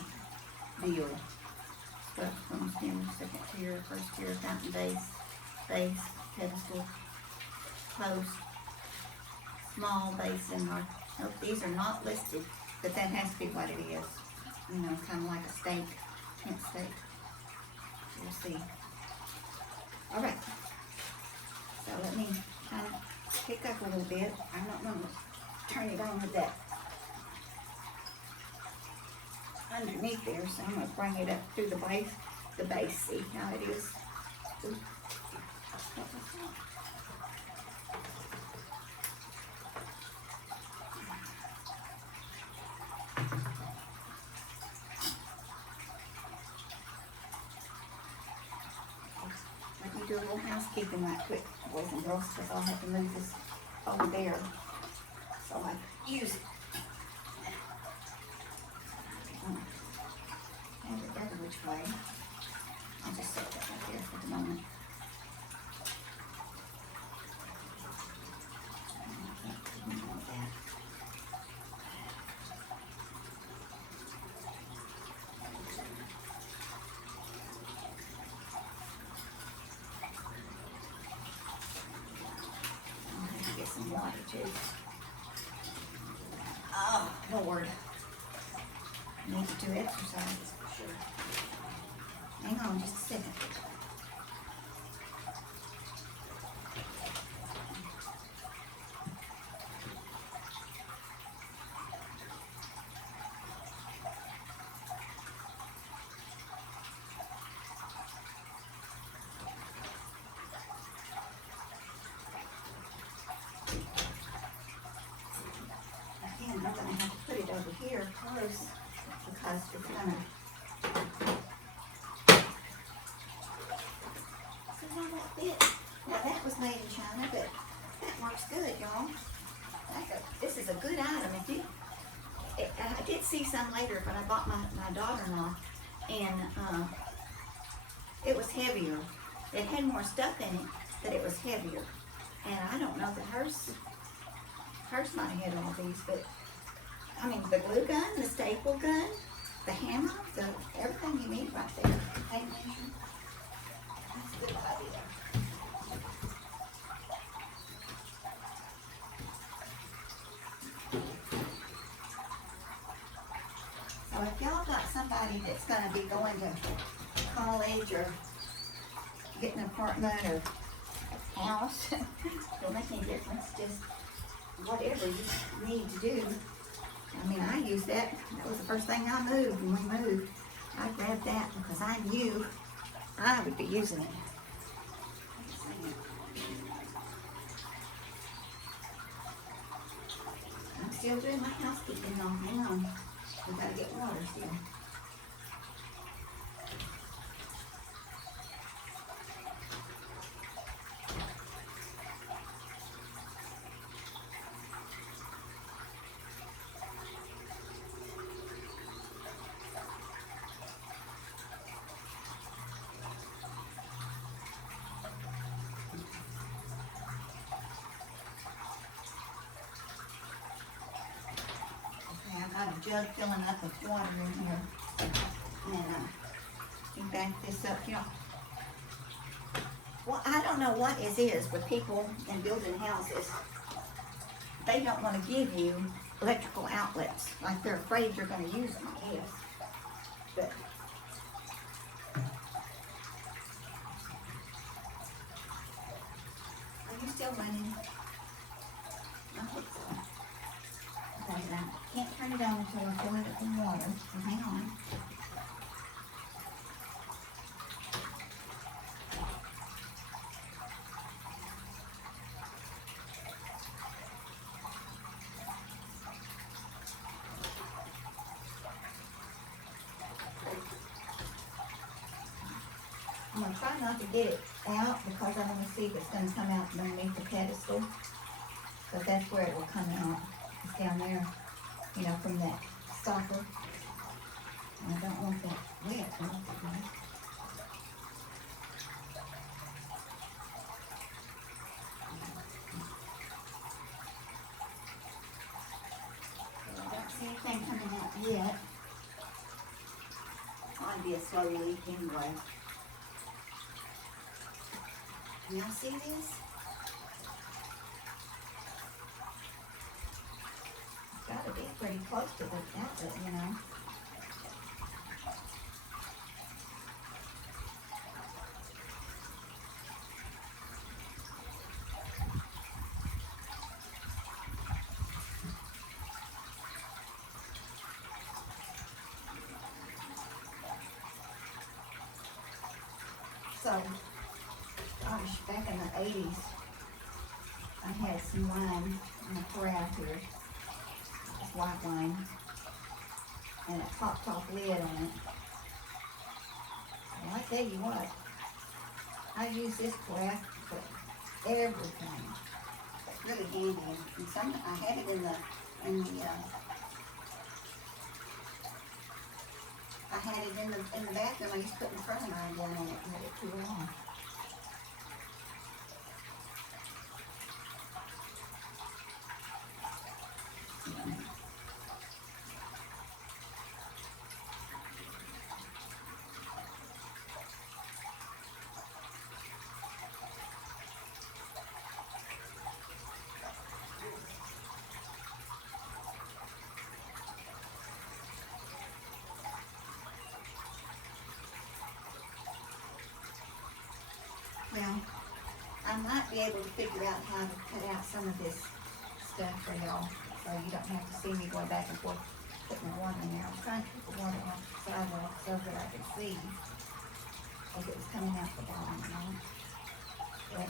deal. But from second tier, first tier, fountain base, pedestal, post. small basin, or, nope, these are not listed, but that has to be what it is. You know, kind of like a steak, tent steak. We'll see. All right. So let me kind of pick up a little bit. I'm not going to turn it on with that underneath there, so I'm going to bring it up through the base, see how it is. Ooh. What was that? Let me do a little housekeeping right quick, boys and girls, because I'll have to move this over there so I use it. Have it every which way. I'll just set that right there for the moment. Some water too. Oh, Lord. Need to do exercises for sure. Hang on just a second. I'm going to have to put it over here close because it's going to. See how that fit? Now that was made in China, but that works good, y'all. This is a good item. I did see some later, but I bought my daughter-in-law, and it was heavier. It had more stuff in it, but it was heavier. And I don't know that hers might have had all these, but I mean, the glue gun, the staple gun, the hammer, everything you need right there. Tape measure. That's a good idea. So if y'all got somebody that's going to be going to college or getting an apartment or a house, don't make any difference. Just whatever you need to do. I mean, I used that. That was the first thing I moved when we moved. I grabbed that because I knew I would be using it. I'm still doing my housekeeping though. Hang on. We gotta get water still. I got a jug filling up with water in here, and you back this up here. Well, I don't know what it is with people in building houses. They don't want to give you electrical outlets, like they're afraid you're going to use them, I guess. But are you still running? I hope so. Okay, I can't turn it on until I fill it up with water, so hang on. I'm going to try not to get it out because I want to see if it's going to come out underneath the pedestal. Because that's where it will come out. It's down there, you know, from that stopper. And I don't want that wet. I don't see anything coming out yet. Might be a slow leak anyway. Y'all see this? pretty close to the outlet, you know. So, gosh, back in the 80s, I had some wine in a carafe here. It's white wine. And a pop top lid on it. Well, I tell you what, I use this carafe for everything. It's really handy. And some, I had it I had it in the bathroom. I used to put my frying iron down on it and let it cool off. Well, I might be able to figure out how to cut out some of this stuff for y'all, so you don't have to see me going back and forth putting the water in there. I was trying to put the water off the sidewalk so that I could see if it was coming out the bottom, you know. But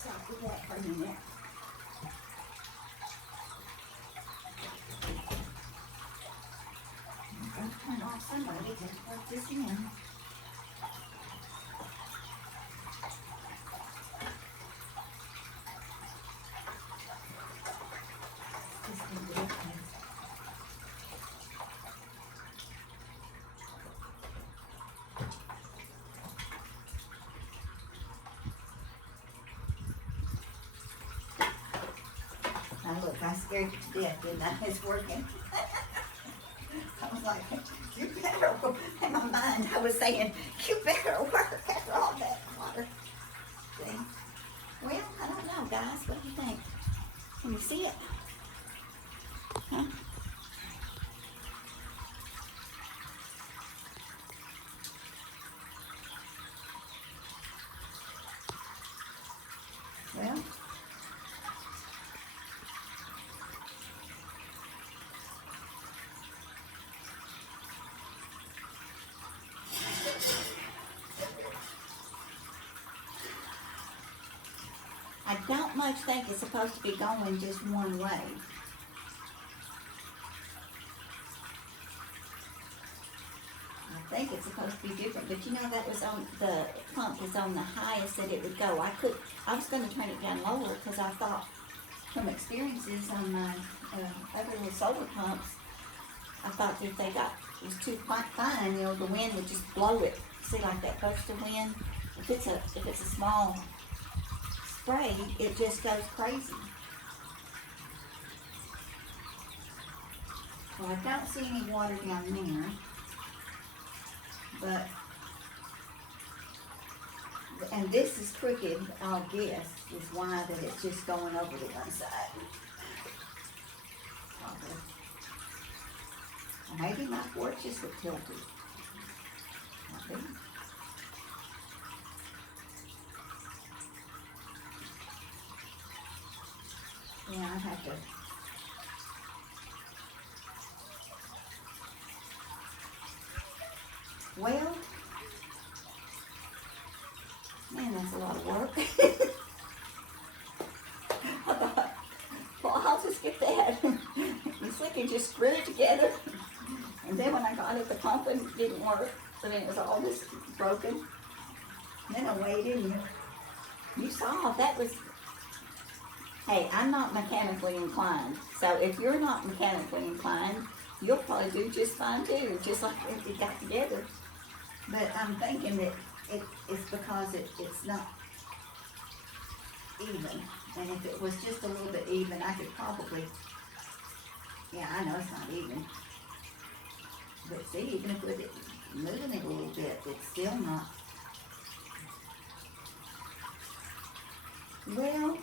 stop with that for a minute. I'm going to turn off somebody to plug this in. This can be okay. Now look, I scared you to death, didn't I? It's working. I was like, you better work. In my mind, I was saying, you better work after all that water. See? Well, I don't know, guys. What do you think? Can you see it? Huh? Well, I don't much think it's supposed to be going just one way. I think it's supposed to be different, but you know that was on, the pump was on the highest that it would go. I was gonna turn it down lower because I thought from experiences on my other little solar pumps, I thought if they got, it was too fine, you know, the wind would just blow it. See, like that burst of wind? If it's a small spray, it just goes crazy. Well, I don't see any water down there, but, and this is crooked, I'll guess, is why that it's just going over to one side. Probably. Or maybe my porch is tilted. Might be. Yeah, I have to. Well, man, that's a lot of work. I thought, well, I'll just get that. You see, can just screw it together. And then when I got it, the pump didn't work. So then it was all just broken. And then I waited and you saw that was. Hey, I'm not mechanically inclined, so if you're not mechanically inclined, you'll probably do just fine too, just like if it got together. But I'm thinking that it's because it's not even, and if it was just a little bit even, I could probably, yeah, I know it's not even. But see, even if moving it a little bit. It's still not. Well,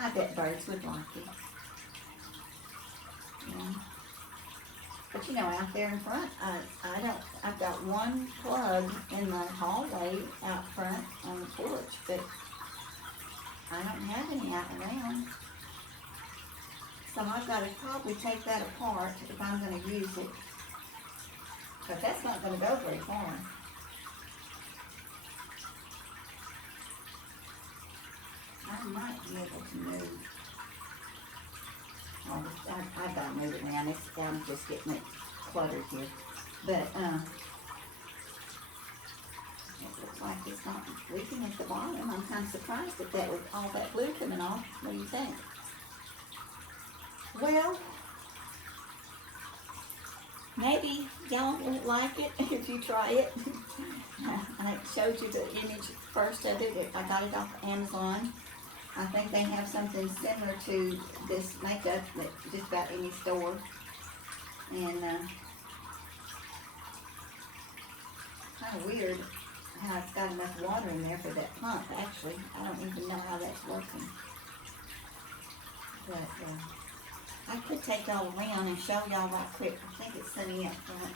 I bet birds would like it. Yeah. But you know, out there in front, I've got one plug in the hallway out front on the porch, but I don't have any out around. So I've got to probably take that apart if I'm going to use it. But that's not going to go very far. I might be able to move. Oh, I've got to move it around. I'm just getting it cluttered here. But it looks like it's not leaking at the bottom. I'm kind of surprised at that with all that glue coming off. What do you think? Well, maybe y'all won't like it if you try it. I showed you the image first of it. I got it off Amazon. I think they have something similar to this makeup at just about any store. And kind of weird how it's got enough water in there for that pump, actually. I don't even know how that's working. But I could take y'all around and show y'all right quick. I think it's sunny up front.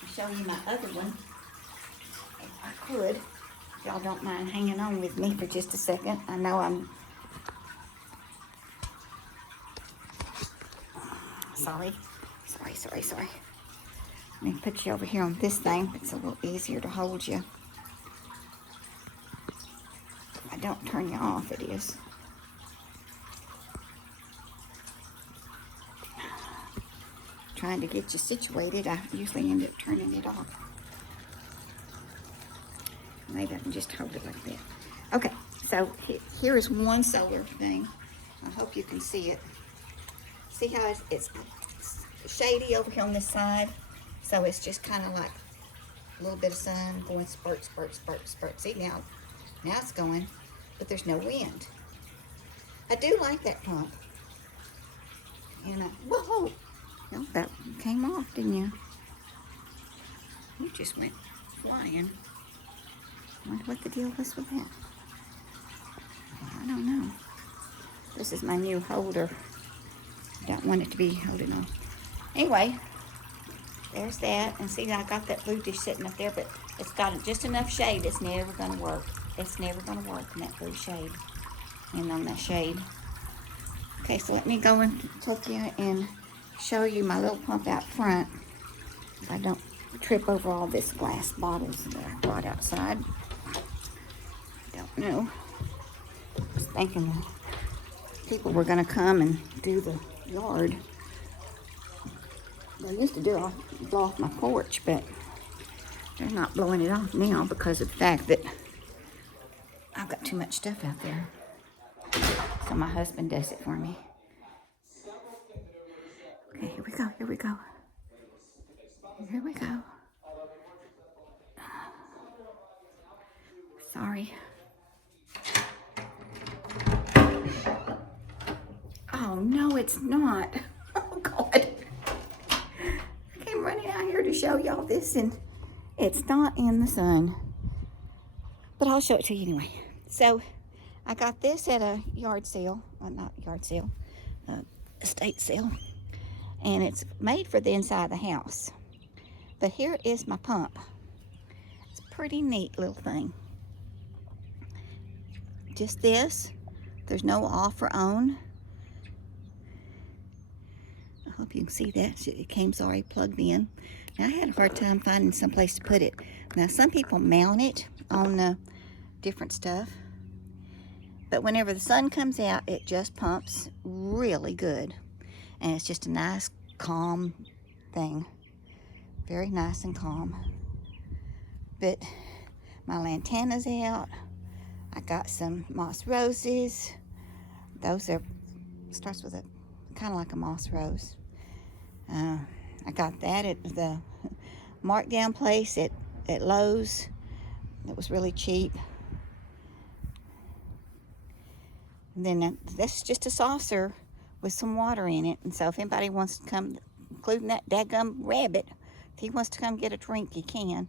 I'll show you my other one. If I could. If y'all don't mind hanging on with me for just a second. I know I'm sorry. Let me put you over here on this thing. It's a little easier to hold you. If I don't turn you off, it is. Trying to get you situated, I usually end up turning it off. Maybe I can just hold it like that. Okay, so here is one solar thing. I hope you can see it. See how it's shady over here on this side? So it's just kind of like a little bit of sun going spurt. See, now it's going, but there's no wind. I do like that pump. And whoa! No, that came off, didn't you? You just went flying. I wonder what the deal was with that. I don't know. This is my new holder. Don't want it to be holding on. Anyway, there's that. And see, I got that blue dish sitting up there, but it's got just enough shade. It's never going to work. It's never going to work in that blue shade. And on that shade. Okay, so let me go and take you and show you my little pump out front. If I don't trip over all this glass bottles that I brought outside. I don't know. I was thinking people were going to come and do the yard. They used to blow off my porch, but they're not blowing it off now because of the fact that I've got too much stuff out there. So my husband does it for me. Okay, here we go. Sorry. Oh, no, it's not. Oh, God. I came running out here to show y'all this, and it's not in the sun. But I'll show it to you anyway. So, I got this at a yard sale. Well, not yard sale. Estate sale. And it's made for the inside of the house. But here is my pump. It's a pretty neat little thing. Just this. There's no off or on. I hope you can see that. It came already plugged in. Now, I had a hard time finding some place to put it. Now, some people mount it on different stuff. But whenever the sun comes out, it just pumps really good. And it's just a nice, calm thing. Very nice and calm. But my lantana's out. I got some moss roses. Those starts with a kind of like a moss rose. I got that at the markdown place at Lowe's. It was really cheap. And then that's just a saucer with some water in it. And so if anybody wants to come, including that daggum rabbit, if he wants to come get a drink, he can.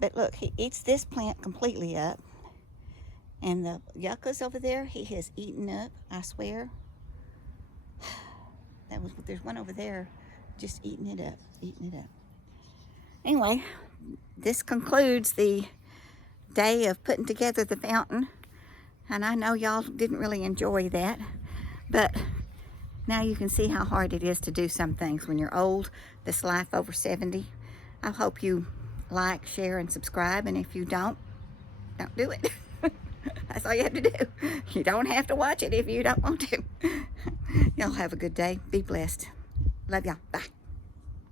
But look, he eats this plant completely up. And the yuccas over there, he has eaten up, I swear. There's one over there just eating it up, eating it up. Anyway, this concludes the day of putting together the fountain. And I know y'all didn't really enjoy that, but now you can see how hard it is to do some things when you're old, this life over 70. I hope you like, share, and subscribe, and if you don't do it. That's all you have to do. You don't have to watch it if you don't want to. Y'all have a good day. Be blessed. Love y'all. Bye.